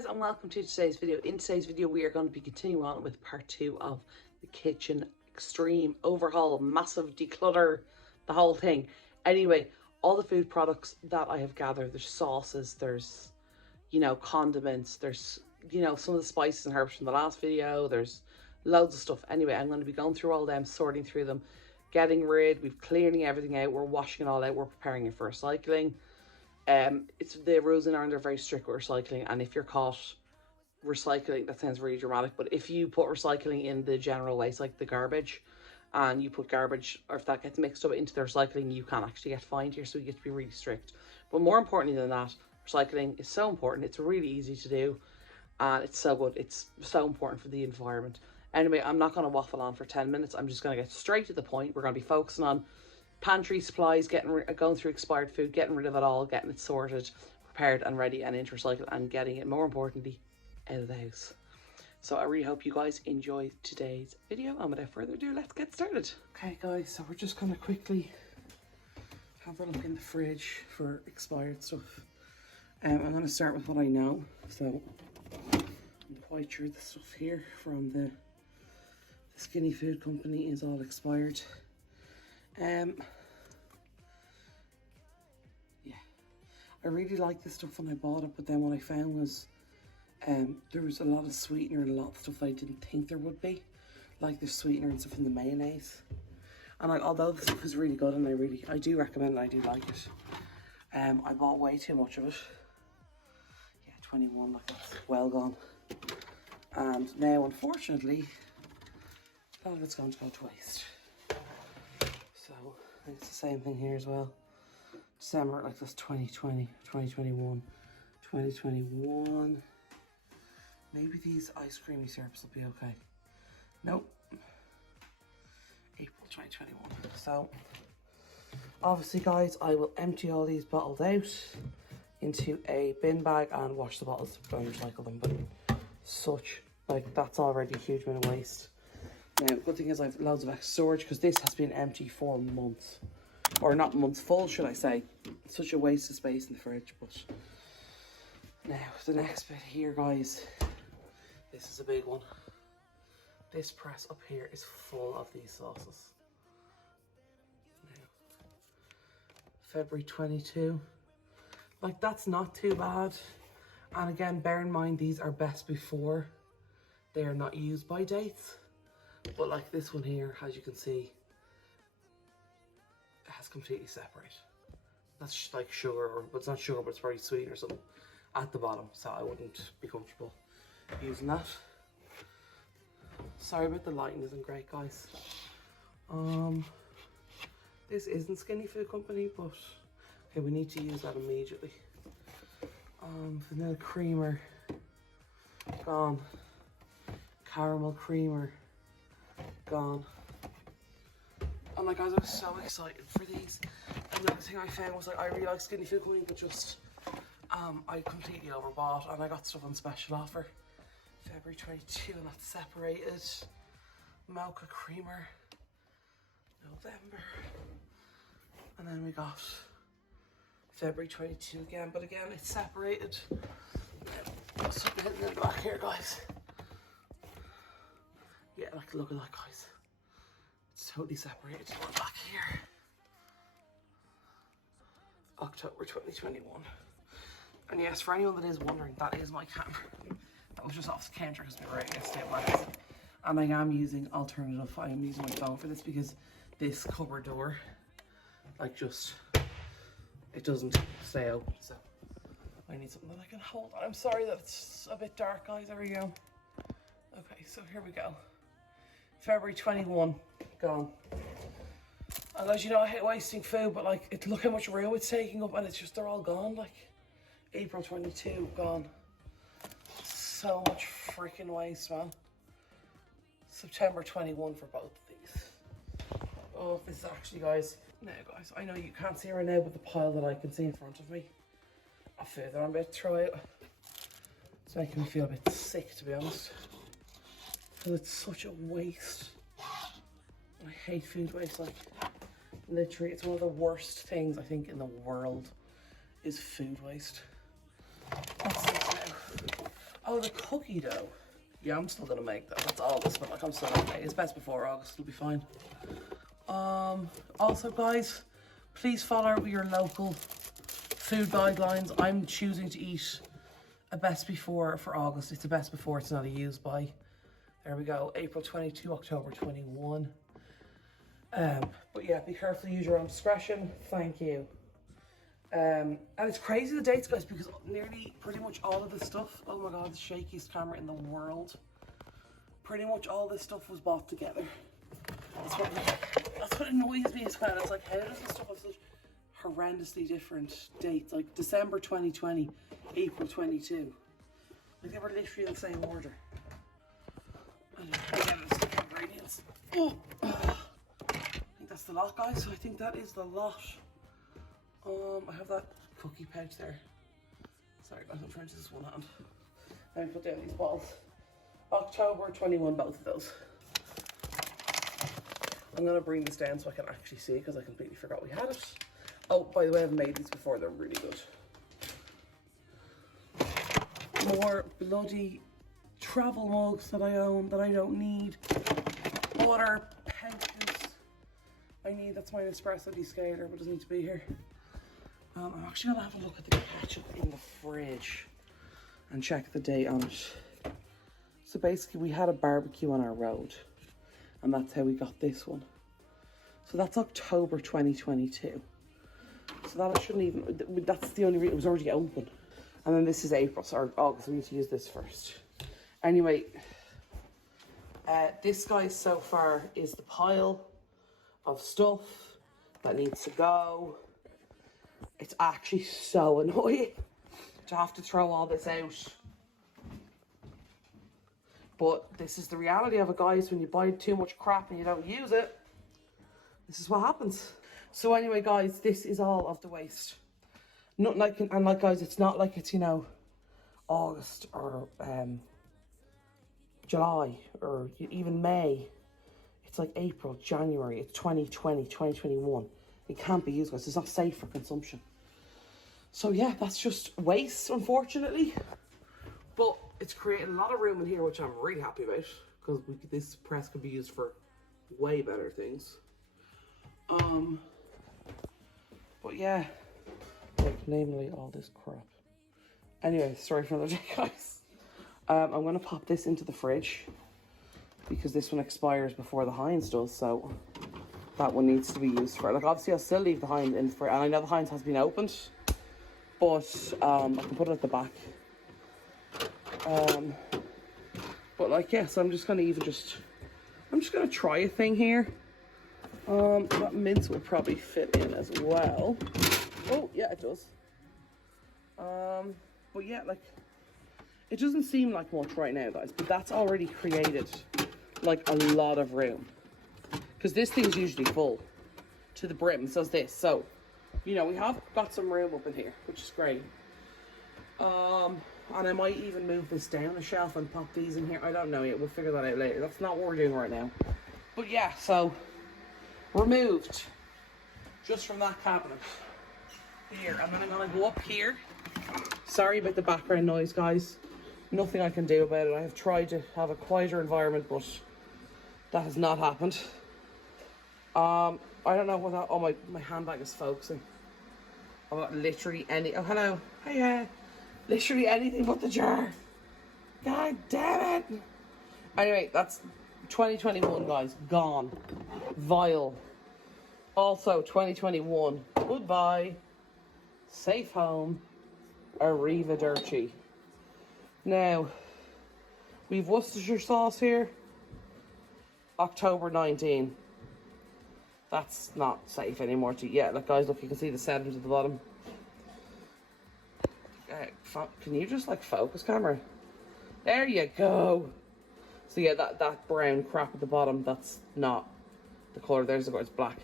guys, and welcome to today's video. In today's video we are going to be continuing on with part 2 of the kitchen extreme overhaul, massive declutter, the whole thing. Anyway, all the food products that I have gathered, there's sauces, there's, you know, condiments, there's, you know, some of the spices and herbs from the last video, there's loads of stuff. Anyway, I'm going to be going through all them, sorting through them, getting rid, we've cleaning everything out, we're washing it all out, we're preparing it for recycling. It's the rules in Ireland are very strict with recycling, and if you're caught recycling, that sounds really dramatic, but if you put recycling in the general waste, like the garbage, and you put garbage, or if that gets mixed up into the recycling, you can actually get fined here, so you get to be really strict. But more importantly than that, recycling is so important. It's really easy to do, and it's so good. It's so important for the environment. Anyway, I'm not going to waffle on for 10 minutes. I'm just going to get straight to the point. We're going to be focusing on pantry supplies, going through expired food, getting rid of it all, getting it sorted, prepared and ready and into recycle, and getting it, more importantly, out of the house. So I really hope you guys enjoy today's video, and without further ado, let's get started. Okay guys, so we're just going to quickly have a look in the fridge for expired stuff. I'm going to start with what I know. So I'm quite sure the stuff here from the Skinny Food Company is all expired. Yeah, I really liked this stuff when I bought it, but then what I found was there was a lot of sweetener and a lot of stuff that I didn't think there would be, like the sweetener and stuff in the mayonnaise. And although the stuff is really good and I do recommend it, I do like it, I bought way too much of it. Yeah, 21, like that's well gone. And now unfortunately a lot of it's going to go to waste. So I think it's the same thing here as well. December, like that's 2020, 2021, 2021. Maybe these ice creamy syrups will be okay. Nope. April 2021. So obviously guys, I will empty all these bottles out into a bin bag and wash the bottles and recycle them. But such, like, that's already a huge amount of waste. Now, good thing is I have loads of extra storage because this has been empty for months. Or not months, full should I say. Such a waste of space in the fridge. But now, the next bit here guys, this is a big one. This press up here is full of these sauces. Now, February 22. Like, that's not too bad. And again, bear in mind these are best before. They are not used by dates. But like this one here, as you can see, it has completely separated. That's like sugar, or it's not sugar, but it's very sweet or something at the bottom. So I wouldn't be comfortable using that. Sorry about the lighting isn't great, guys. This isn't Skinny Food Company, but okay, we need to use that immediately. Vanilla creamer, gone. Caramel creamer, gone. And like, I was so excited for these. Another thing I found was, like, I really like Skinny Food Company, but just I completely overbought and I got stuff on special offer. February 22, and that's separated. Mocha creamer, November. And then we got February 22 again, but again it's separated. Something hidden in the back here, guys. Yeah, like, look at that, guys. It's totally separated. We're back here. October 2021. And yes, for anyone that is wondering, that is my camera. That was just off the counter because we were against it. And I am using alternative. I am using my phone for this because this cupboard door, like, just, it doesn't stay open. So I need something that I can hold on. I'm sorry that it's a bit dark, guys. There we go. Okay, so here we go. February 21, gone. And guys, you know I hate wasting food, but like, look how much room it's taking up, and it's just, they're all gone. Like, April 22, gone. So much freaking waste, man. September 21 for both of these. Oh, this is actually, guys. Now, guys, I know you can't see right now, but the pile that I can see in front of me, I feel that I'm about to throw out. It's making me feel a bit sick, to be honest. Because it's such a waste. I hate food waste, like, literally, it's one of the worst things I think in the world is food waste. What's this now? Oh, the cookie dough. Yeah, I'm still gonna make that. That's August, but like I'm still okay. It's best before August, it'll be fine. Also guys, please follow your local food guidelines. I'm choosing to eat a best before for August. It's a best before, it's not a use by. There we go, April 22, October 21. But yeah, be careful, use your own discretion. Thank you. And it's crazy the dates, guys, because nearly pretty much all of this stuff, oh my god, the shakiest camera in the world. Pretty much all this stuff was bought together. That's what annoys me as well. It's like, how does this stuff have such horrendously different dates? Like December 2020, April 22. Like they were literally in the same order. Again, it's the ingredients. Oh, I think that's the lot, guys. So I think that is the lot. I have that cookie pouch there. Sorry guys, I'm trying to do this one hand. Let me put down these balls. October 21, both of those. I'm gonna bring this down so I can actually see it because I completely forgot we had it. Oh, by the way, I've made these before, they're really good. More bloody travel mugs that I own that I don't need. Water pouches I need, that's my espresso descaler, but doesn't need to be here. I'm actually gonna have a look at the ketchup in the fridge and check the date on it. So basically we had a barbecue on our road and that's how we got this one. So that's October 2022. So that shouldn't even, that's the only reason, it was already open. And then this is April, or August, we need to use this first. Anyway, this guys so far is the pile of stuff that needs to go. It's actually so annoying to have to throw all this out. But this is the reality of it, guys. When you buy too much crap and you don't use it, this is what happens. So anyway, guys, this is all of the waste. Not like, and like guys, it's not like it's, you know, August or July or even May. It's like April, January, it's 2020, 2021. It can't be used, guys. It's not safe for consumption. So yeah, that's just waste, unfortunately. But it's creating a lot of room in here, which I'm really happy about, because this press could be used for way better things. But yeah, like namely all this crap. Anyway, sorry for another day, guys. I'm gonna pop this into the fridge because this one expires before the Heinz does, so that one needs to be used for, like, obviously I'll still leave the Heinz in the fridge, and I know the Heinz has been opened, but I can put it at the back. But like, yeah, so I'm just gonna I'm just gonna try a thing here. That mince will probably fit in as well. Oh yeah, it does. But yeah, like, it doesn't seem like much right now, guys, but that's already created like a lot of room, because this thing's usually full to the brim, so is this. So, you know, we have got some room up in here, which is great. And I might even move this down a shelf and pop these in here. I don't know yet. We'll figure that out later. That's not what we're doing right now. But yeah, so removed just from that cabinet here. And then I'm gonna go up here. Sorry about the background noise, guys. Nothing I can do about it. I have tried to have a quieter environment, but that has not happened. I don't know what that, oh, my handbag is focusing. I've got literally any, oh hello, hey, literally anything but the jar. God damn it. Anyway, that's 2021, guys, gone. Vile. Also 2021, goodbye, safe home, arrivederci. Now, we've Worcestershire sauce here, October 19. That's not safe anymore to, yeah, look guys, look, you can see the sediment at the bottom. Can you just like focus, camera? There you go. So yeah, that brown crap at the bottom, that's not the colour. There's the, it's black.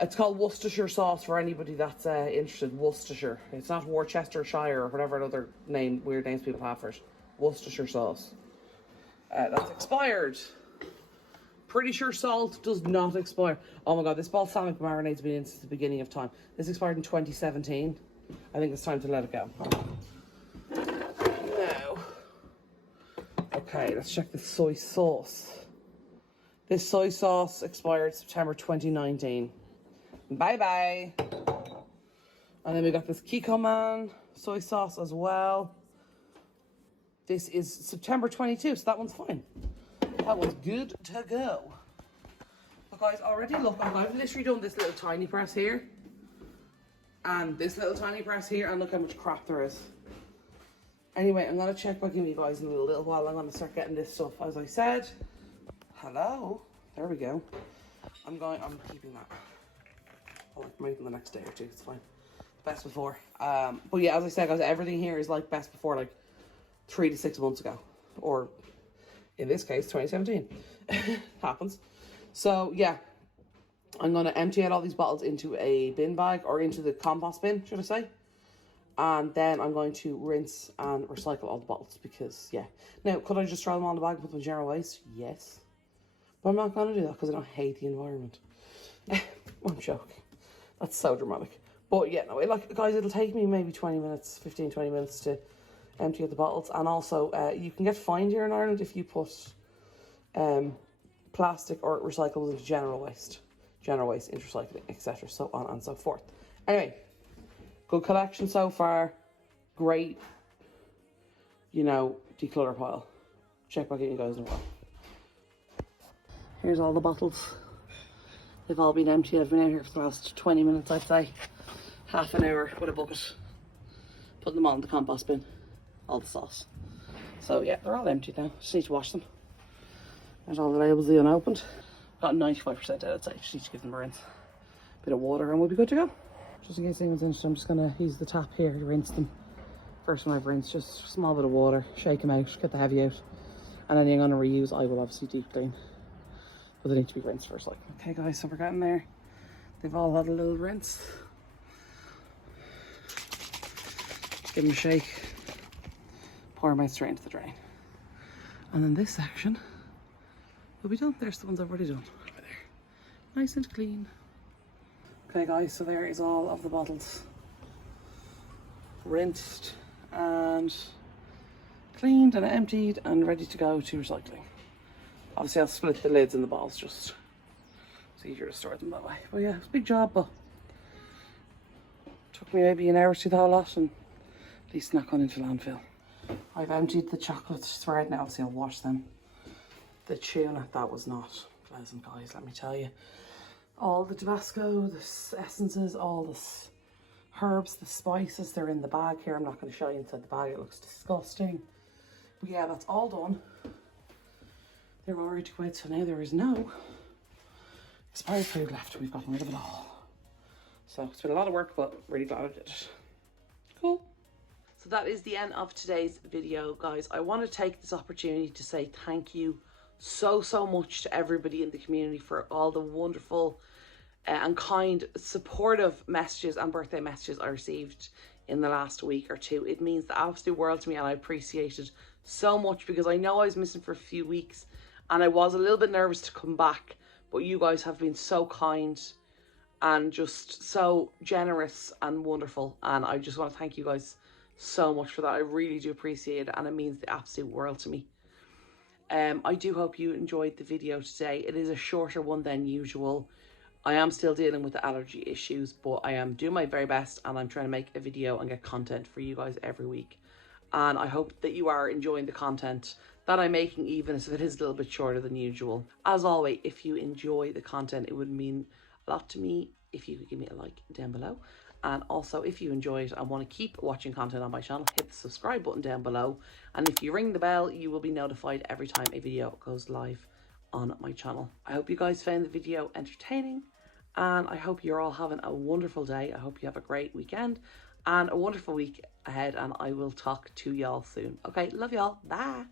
It's called Worcestershire sauce for anybody that's interested. Worcestershire. It's not Worcestershire or whatever other name, weird names people have for it. Worcestershire sauce. That's expired. Pretty sure salt does not expire. Oh my god, this balsamic marinade's been in since the beginning of time. This expired in 2017. I think it's time to let it go. Now, Okay, let's check this soy sauce. This soy sauce expired September 2019. Bye-bye. And then we got this Kikkoman soy sauce as well. This is September 22, so that one's fine. That one's good to go. But guys, already look, I've literally done this little tiny press here. And this little tiny press here, and look how much crap there is. Anyway, I'm gonna check back in with you guys in a little while. I'm gonna start getting this stuff, as I said. Hello, there we go. I'm keeping that. I'll make them the next day or two, it's fine. Best before. But yeah, as I said, guys, everything here is like best before, like 3 to 6 months ago. Or in this case, 2017. Happens. So yeah, I'm going to empty out all these bottles into a bin bag, or into the compost bin, should I say. And then I'm going to rinse and recycle all the bottles because, yeah. Now, could I just throw them all in the bag and put them in general waste? Yes. But I'm not going to do that because I don't hate the environment. I'm joking. That's so dramatic. But yeah, no, guys, it'll take me maybe 20 minutes, 15, 20 minutes to empty out the bottles. And also, you can get fined here in Ireland if you put plastic or recyclables into general waste, into recycling, etc. So on and so forth. Anyway, good collection so far. Great, declutter pile. Check back in you guys in a while. Here's all the bottles. They've all been emptied. I've been out here for the last 20 minutes, I'd say. Half an hour with a bucket. Putting them all in the compost bin. All the sauce. So yeah, they're all empty now. Just need to wash them. There's all the labels unopened. Got 95% out, I'd say. Just need to give them a rinse. Bit of water and we'll be good to go. Just in case anyone's interested, I'm just going to use the tap here to rinse them. First one I've rinsed, just a small bit of water. Shake them out, get the heavy out. And then I'm going to reuse, I will obviously deep clean. But they need to be rinsed first. Okay guys, so we're getting there. They've all had a little rinse. Give them a shake. Pour them out straight into the drain. And then this section will be done. There's the ones I've already done. Over there. Nice and clean. Okay guys, so there is all of the bottles. Rinsed and cleaned and emptied and ready to go to recycling. Obviously I'll split the lids and the balls, just it's easier to store them that way. But yeah, it's a big job, but took me maybe an hour to do the whole lot, and at least not gone into landfill. I've emptied the chocolate spread now, obviously I'll wash them. The tuna, that was not pleasant, guys, let me tell you. All the Tabasco, the essences, all the herbs, the spices, they're in the bag here. I'm not going to show you inside the bag, it looks disgusting. But yeah, that's all done. They're all ready to go out, so now there is no expired food left. We've gotten rid of it all. So it's been a lot of work, but really glad I did it. Cool. So that is the end of today's video, guys. I want to take this opportunity to say thank you so much to everybody in the community for all the wonderful and kind, supportive messages and birthday messages I received in the last week or two. It means the absolute world to me, and I appreciate it so much because I know I was missing for a few weeks and I was a little bit nervous to come back, but you guys have been so kind and just so generous and wonderful, and I just want to thank you guys so much for that. I really do appreciate it, and it means the absolute world to me. I do hope you enjoyed the video today. It is a shorter one than usual. I am still dealing with the allergy issues, but I am doing my very best, and I'm trying to make a video and get content for you guys every week. And I hope that you are enjoying the content that I'm making, even if it is a little bit shorter than usual. As always, if you enjoy the content, it would mean a lot to me if you could give me a like down below. And also, if you enjoy it and want to keep watching content on my channel, hit the subscribe button down below. And if you ring the bell, you will be notified every time a video goes live on my channel. I hope you guys found the video entertaining, and I hope you're all having a wonderful day. I hope you have a great weekend and a wonderful week ahead, and I will talk to y'all soon. Okay, love y'all. Bye.